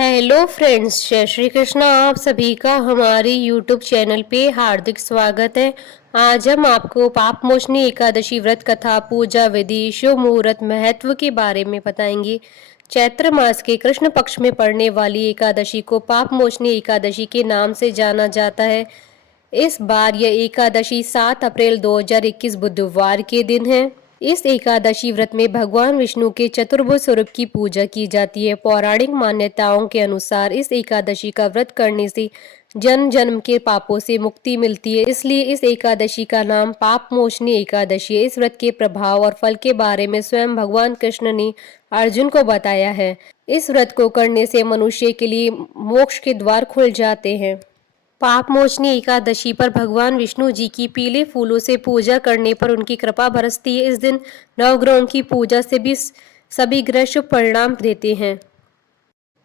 Hello friends, जय श्री कृष्णा। आप सभी का हमारे यूट्यूब चैनल पे हार्दिक स्वागत है। आज हम आपको पापमोचनी एकादशी व्रत कथा, पूजा विधि, शुभ मुहूर्त, महत्व के बारे में बताएंगे। चैत्र मास के कृष्ण पक्ष में पड़ने वाली एकादशी को पापमोचनी एकादशी के नाम से जाना जाता है। इस बार यह एकादशी 7 अप्रैल 2021 बुधवार के दिन है। इस एकादशी व्रत में भगवान विष्णु के चतुर्भुज स्वरूप की पूजा की जाती है। पौराणिक मान्यताओं के अनुसार इस एकादशी का व्रत करने से जन्म जन्म के पापों से मुक्ति मिलती है, इसलिए इस एकादशी का नाम पापमोचनी एकादशी है। इस व्रत के प्रभाव और फल के बारे में स्वयं भगवान कृष्ण ने अर्जुन को बताया है। इस व्रत को करने से मनुष्य के लिए मोक्ष के द्वार खुल जाते हैं। पापमोचनी एकादशी पर भगवान विष्णु जी की पीले फूलों से पूजा करने पर उनकी कृपा बरसती है। इस दिन नवग्रहों की पूजा से भी सभी ग्रह शुभ परिणाम देते हैं।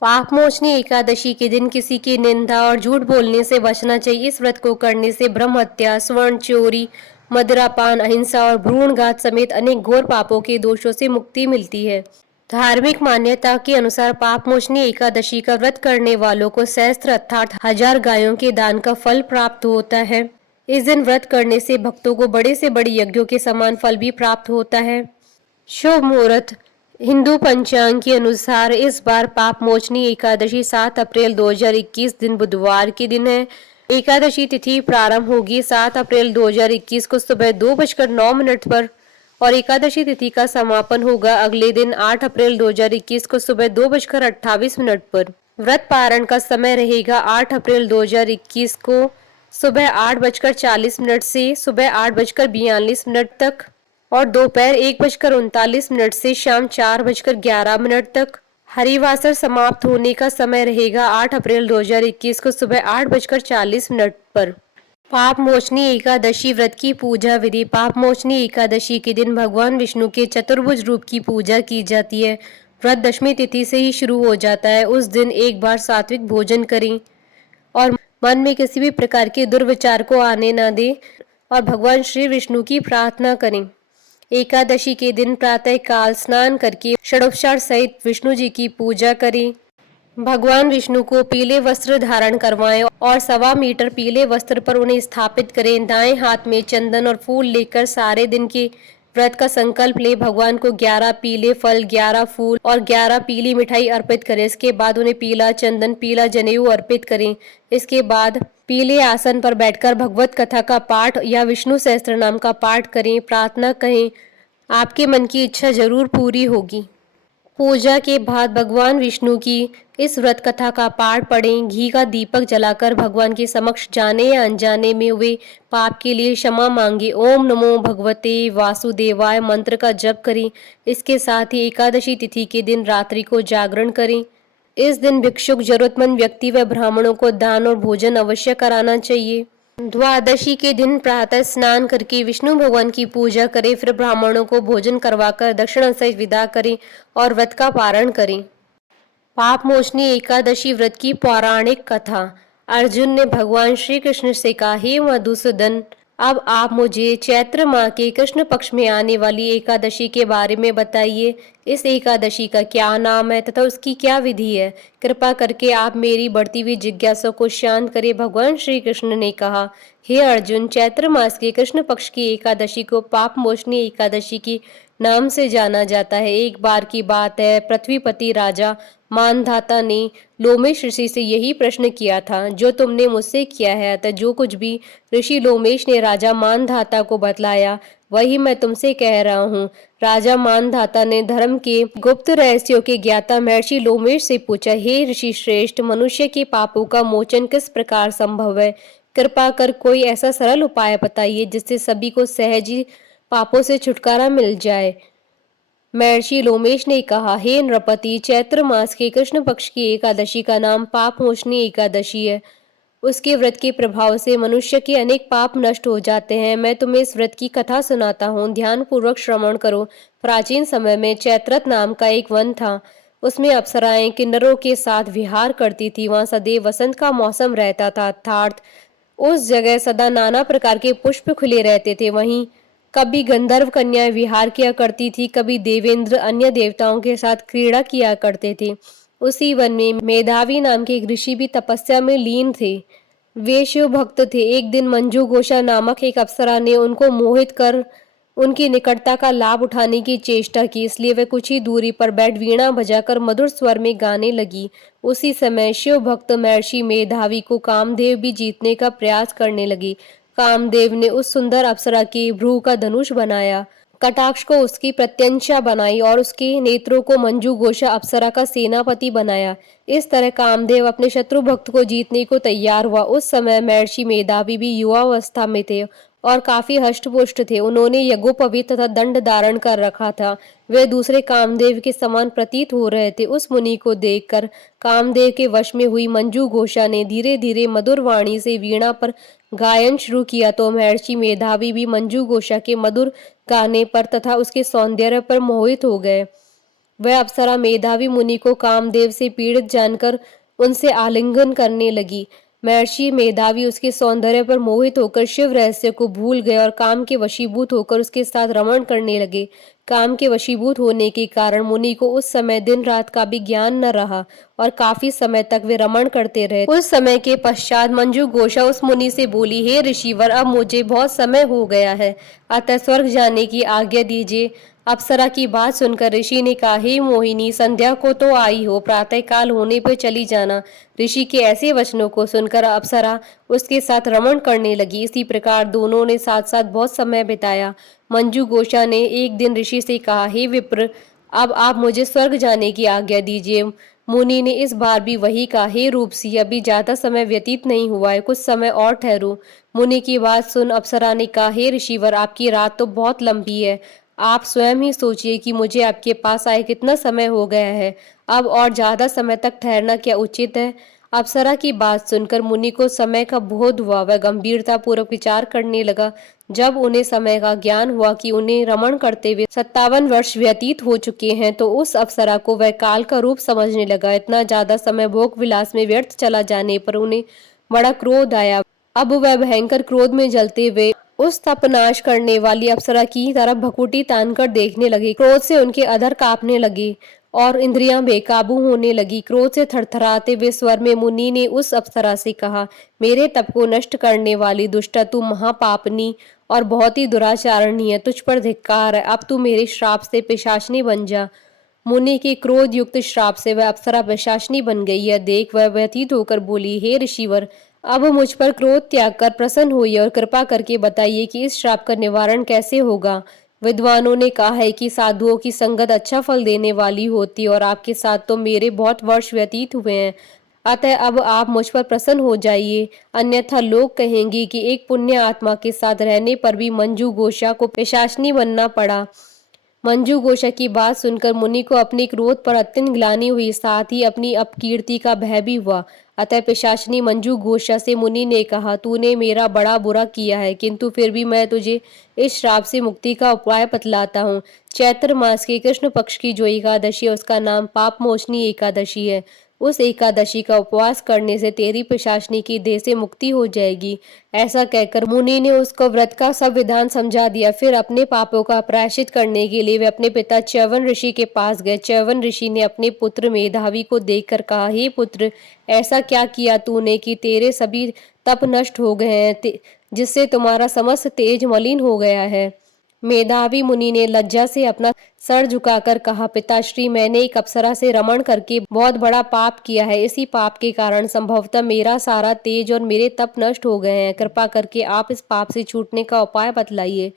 पापमोचनी एकादशी के दिन किसी की निंदा और झूठ बोलने से बचना चाहिए। इस व्रत को करने से ब्रह्म हत्या, स्वर्ण चोरी, मदिरापान, अहिंसा और भ्रूणघात समेत अनेक घोर पापों के दोषों से मुक्ति मिलती है। धार्मिक मान्यता के अनुसार पापमोचनी एकादशी का व्रत करने वालों को सहस्त्र अर्थात 1000 गायों के दान का फल प्राप्त होता है। इस दिन व्रत करने से भक्तों को बड़े से बड़े यज्ञों के समान फल भी प्राप्त होता है। शुभ मुहूर्त। हिंदू पंचांग के अनुसार इस बार पापमोचनी एकादशी 7 अप्रैल 2021 दिन बुधवार के दिन है। एकादशी तिथि प्रारंभ होगी 7 अप्रैल 2021 को सुबह 2:09 पर और एकादशी तिथि का समापन होगा अगले दिन 8 अप्रैल 2021 को सुबह 2:28 पर। व्रत पारण का समय रहेगा 8 अप्रैल 2021 को सुबह 8:40 से सुबह 8:42 तक और दोपहर 1:39 से शाम 4:11 तक। हरिवासर समाप्त होने का समय रहेगा 8 अप्रैल 2021 को सुबह 8:40 पर। पापमोचनी एकादशी व्रत की पूजा विधि। पापमोचनी एकादशी के दिन भगवान विष्णु के चतुर्भुज रूप की पूजा की जाती है। व्रत दशमी तिथि से ही शुरू हो जाता है। उस दिन एक बार सात्विक भोजन करें और मन में किसी भी प्रकार के दुर्विचार को आने न दें और भगवान श्री विष्णु की प्रार्थना करें। एकादशी के दिन प्रातः काल स्नान करके षडोपचार सहित विष्णु जी की पूजा करें। भगवान विष्णु को पीले वस्त्र धारण करवाएं और 1.25 मीटर पीले वस्त्र पर उन्हें स्थापित करें। दाएं हाथ में चंदन और फूल लेकर सारे दिन के व्रत का संकल्प ले भगवान को 11 पीले फल, 11 फूल और 11 पीली मिठाई अर्पित करें। इसके बाद उन्हें पीला चंदन, पीला जनेऊ अर्पित करें। इसके बाद पीले आसन पर बैठकर भगवत कथा का पाठ या विष्णु सहस्त्र नाम का पाठ करें। प्रार्थना कहें, आपके मन की इच्छा जरूर पूरी होगी। पूजा के बाद भगवान विष्णु की इस व्रत कथा का पाठ पढ़ें। घी का दीपक जलाकर भगवान के समक्ष जाने या अनजाने में हुए पाप के लिए क्षमा मांगे। ओम नमो भगवते वासुदेवाय मंत्र का जप करें। इसके साथ ही एकादशी तिथि के दिन रात्रि को जागरण करें। इस दिन भिक्षुक, जरूरतमंद व्यक्ति व ब्राह्मणों को दान और भोजन अवश्य कराना चाहिए। द्वादशी के दिन प्रातः स्नान करके विष्णु भगवान की पूजा करें, फिर ब्राह्मणों को भोजन करवाकर दक्षिणा सहित विदा करें और व्रत का पारण करें। पापमोचनी एकादशी व्रत की पौराणिक कथा। अर्जुन ने भगवान श्री कृष्ण से कहा, हे मधुसूदन, अब आप मुझे चैत्र माह के कृष्ण पक्ष में आने वाली एकादशी के बारे में बताइए। इस एकादशी का क्या नाम है तथा उसकी क्या विधि है? कृपा करके आप मेरी बढ़ती हुई जिज्ञासा को शांत करें। भगवान श्री कृष्ण ने कहा, हे अर्जुन, चैत्र मास के कृष्ण पक्ष की एकादशी को पापमोचनी एकादशी की नाम से जाना जाता है। एक बार की बात है, पृथ्वीपति राजा मानधाता ने लोमेश ऋषि से यही प्रश्न किया था जो तुमने मुझसे किया है। अतः जो कुछ भी ऋषि लोमेश ने राजा मानधाता को बतलाया वही मैं तुमसे कह रहा हूँ। राजा मानधाता ने धर्म के गुप्त रहस्यों के ज्ञाता महर्षि लोमेश से पूछा, हे ऋषि श्रेष्ठ, मनुष्य के पापों का मोचन किस प्रकार संभव है? कृपा कर कोई ऐसा सरल उपाय बताइए जिससे सभी को सहज ही पापों से छुटकारा मिल जाए। महर्षि लोमेश ने कहा, हे नृपति, चैत्र मास के कृष्ण पक्ष की एकादशी का नाम पापमोचनी एकादशी है। उसके व्रत के प्रभाव से मनुष्य के अनेक पाप नष्ट हो जाते हैं। मैं तुम्हें इस व्रत की कथा सुनाता हूँ, ध्यान पूर्वक श्रवण करो। प्राचीन समय में चैत्रत नाम का एक वन था। उसमें अप्सराएं किन्नरों के साथ विहार करती थी। वहां सदैव वसंत का मौसम रहता था, अर्थात उस जगह सदा नाना प्रकार के पुष्प खुले रहते थे। वहीं कभी गंधर्व कन्याएं विहार किया करती थी, कभी देवेंद्र अन्य देवताओं के साथ क्रीड़ा किया करते थे। उसी वन में मेधावी नाम के एक ऋषि भी तपस्या में लीन थे। वे शिव भक्त थे। एक दिन मंजू घोषा नामक एक अप्सरा ने उनको मोहित कर उनकी निकटता का लाभ उठाने की चेष्टा की, इसलिए वे कुछ ही दूरी पर बैठ वीणा बजाकर मधुर स्वर में गाने लगी। उसी समय शिव भक्त महर्षि मेधावी को कामदेव भी जीतने का प्रयास करने लगी। कामदेव ने उस सुंदर अप्सरा के भ्रू का धनुष बनाया, कटाक्ष को उसकी प्रत्यंशा बनाई और उसके नेत्रों को मंजू घोषा अप्सरा का सेनापति बनाया। इस तरह कामदेव अपने शत्रु भक्त को जीतने को तैयार हुआ। उस समय महर्षि मेधावी भी युवावस्था में थे और काफी हष्ट-पुष्ट थे। उन्होंने यज्ञोपवीत तथा दंड धारण कर रखा था। वे दूसरे कामदेव के समान प्रतीत हो रहे थे। उस मुनि को देखकर कामदेव के वश में हुई मंजू घोषा ने धीरे धीरे मधुर वाणी से वीणा पर गायन शुरू किया, तो महर्षि मेधावी भी मंजू घोषा के मधुर गाने पर तथा उसके सौंदर्य पर मोहित हो गए। वह अप्सरा मेधावी मुनि को कामदेव से पीड़ित जानकर उनसे आलिंगन करने लगी। महर्षि मेधावी उसके सौंदर्य पर मोहित होकर शिव रहस्य को भूल गए और काम के वशीभूत होकर उसके साथ रमण करने लगे। काम के वशीभूत होने के कारण मुनि को उस समय दिन रात का भी ज्ञान न रहा और काफी समय तक वे रमण करते रहे। उस समय के पश्चात मंजू घोषा उस मुनि से बोली, हे ऋषिवर, अब मुझे बहुत समय हो गया है, अतः स्वर्ग जाने की आज्ञा दीजिए। अप्सरा की बात सुनकर ऋषि ने कहा, हे मोहिनी, संध्या को तो आई हो, प्रातः काल होने पर चली जाना। ऋषि के ऐसे वचनों को सुनकर अप्सरा उसके साथ रमण करने लगी। इसी प्रकार दोनों ने साथ साथ बहुत समय बिताया। मंजू घोषा ने एक दिन ऋषि से कहा, हे विप्र, अब आप मुझे स्वर्ग जाने की आज्ञा दीजिए। मुनि ने इस बार भी वही कहा, हे रूपसी, अभी ज्यादा समय व्यतीत नहीं हुआ है, कुछ समय और ठहरू। मुनि की बात सुन अप्सरा ने कहा, हे ऋषिवर, आपकी रात तो बहुत लंबी है, आप स्वयं ही सोचिए कि मुझे आपके पास आए कितना समय हो गया है, अब और ज्यादा समय तक ठहरना क्या उचित है। अप्सरा की बात सुनकर मुनि को समय का बोध हुआ। वह गंभीरता पूर्वक विचार करने लगा। जब उन्हें समय का ज्ञान हुआ कि उन्हें रमण करते हुए 57 वर्ष व्यतीत हो चुके हैं, तो उस अप्सरा को वह काल का रूप समझने लगा। इतना ज्यादा समय भोग विलास में व्यर्थ चला जाने पर उन्हें बड़ा क्रोध आया। अब वह भयंकर क्रोध में जलते हुए उस तपनाश करने वाली अप्सरा की तरफ भकुटी तानकर देखने लगे। क्रोध से उनके अधर कांपने लगे और इंद्रियां बेकाबू होने लगी। क्रोध से थरथराते हुए स्वर में मुनि ने उस अप्सरा से कहा, मेरे तप को नष्ट करने वाली दुष्टा, तू महापापनी और बहुत ही दुराचारणी है, तुझ पर धिक्कार है, अब तू मेरे श्राप से पिशाचनी बन जा। मुनि के क्रोध युक्त श्राप से वह अप्सरा पिशाचनी बन गई। यह देख वह व्यथित होकर बोली, हे ऋषिवर, अब मुझ पर क्रोध त्याग कर प्रसन्न होइए और कृपा करके बताइए कि इस श्राप का निवारण कैसे होगा। विद्वानों ने कहा है कि साधुओं की संगत अच्छा फल देने वाली होती और आपके साथ तो मेरे बहुत वर्ष व्यतीत हुए हैं, अतः अब आप मुझ पर प्रसन्न हो जाइए, अन्यथा लोग कहेंगे कि एक पुण्य आत्मा के साथ रहने पर भी मंजू घोषा को पिशाचनी बनना पड़ा। मंजू घोषा की बात सुनकर मुनि को अपने क्रोध पर अत्यंत ग्लानि हुई, साथ ही अपनी अपकीर्ति का भय भी हुआ। अतः पिशाचिनी मंजू घोषा से मुनि ने कहा, तूने मेरा बड़ा बुरा किया है, किंतु फिर भी मैं तुझे इस श्राप से मुक्ति का उपाय बतलाता हूँ। चैत्र मास के कृष्ण पक्ष की जो एकादशी है उसका नाम पाप मोचनी एकादशी है। उस एकादशी का उपवास करने से तेरी पिशाचिनी की देह से मुक्ति हो जाएगी। ऐसा कहकर मुनि ने उसको व्रत का सब विधान समझा दिया। फिर अपने पापों का प्रायश्चित करने के लिए वे अपने पिता च्यवन ऋषि के पास गए। च्यवन ऋषि ने अपने पुत्र मेधावी को देखकर कहा, हे पुत्र, ऐसा क्या किया तूने कि तेरे सभी तप नष्ट हो गए हैं, जिससे तुम्हारा समस्त तेज मलिन हो गया है। मेधावी मुनि ने लज्जा से अपना सर झुकाकर कहा, पिताश्री, मैंने एक अप्सरा से रमण करके बहुत बड़ा पाप किया है। इसी पाप के कारण संभवतः मेरा सारा तेज और मेरे तप नष्ट हो गए हैं। कृपा करके आप इस पाप से छूटने का उपाय बतलाइए।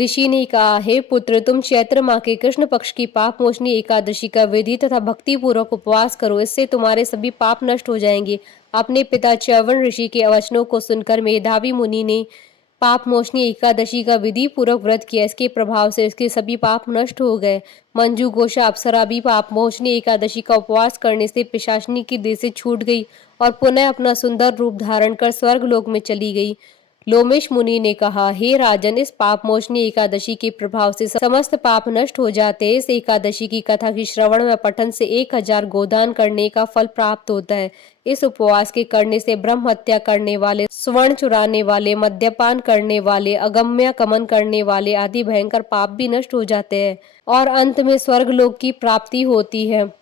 ऋषि ने कहा, हे पुत्र, तुम चैत्र माह के कृष्ण पक्ष की पाप मोचनी एकादशी का विधि तथा भक्ति पूर्वक उपवास करो, इससे तुम्हारे सभी पाप नष्ट हो जाएंगे। अपने पिता च्यवन ऋषि के वचनों को सुनकर मेधावी मुनि ने पाप मोचनी एकादशी का विधि पूर्वक व्रत किया। इसके प्रभाव से इसके सभी पाप नष्ट हो गए। मंजू घोषा अप्सरा भी पाप मोचनी एकादशी का उपवास करने से पिशाचिनी की देह से छूट गई और पुनः अपना सुंदर रूप धारण कर स्वर्ग लोक में चली गई। लोमेश मुनि ने कहा, हे राजन, इस पाप मोचनी एकादशी के प्रभाव से समस्त पाप नष्ट हो जाते हैं। इस एकादशी की कथा की श्रवण व पठन से 1000 गोदान करने का फल प्राप्त होता है। इस उपवास के करने से ब्रह्म हत्या करने वाले, स्वर्ण चुराने वाले, मद्यपान करने वाले, अगम्य कमन करने वाले आदि भयंकर पाप भी नष्ट हो जाते हैं और अंत में स्वर्ग लोक की प्राप्ति होती है।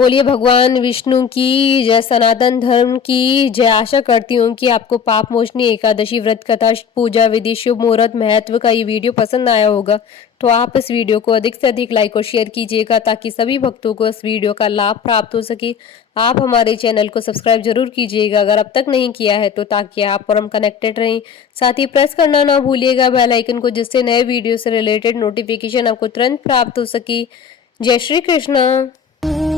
बोलिए भगवान विष्णु की जय, सनातन धर्म की जय। आशा करती हूँ कि आपको पाप मोचनी एकादशी व्रत कथा, पूजा विधि, शुभ मुहूर्त महत्व का ये वीडियो पसंद आया होगा। तो आप इस वीडियो को अधिक से अधिक लाइक और शेयर कीजिएगा ताकि सभी भक्तों को इस वीडियो का लाभ प्राप्त हो सके। आप हमारे चैनल को सब्सक्राइब जरूर कीजिएगा अगर अब तक नहीं किया है तो, ताकि आप और हम कनेक्टेड रहें। साथ ही प्रेस करना ना भूलिएगा बेल आइकन को, जिससे नए वीडियो से रिलेटेड नोटिफिकेशन आपको तुरंत प्राप्त हो सके। जय श्री कृष्ण।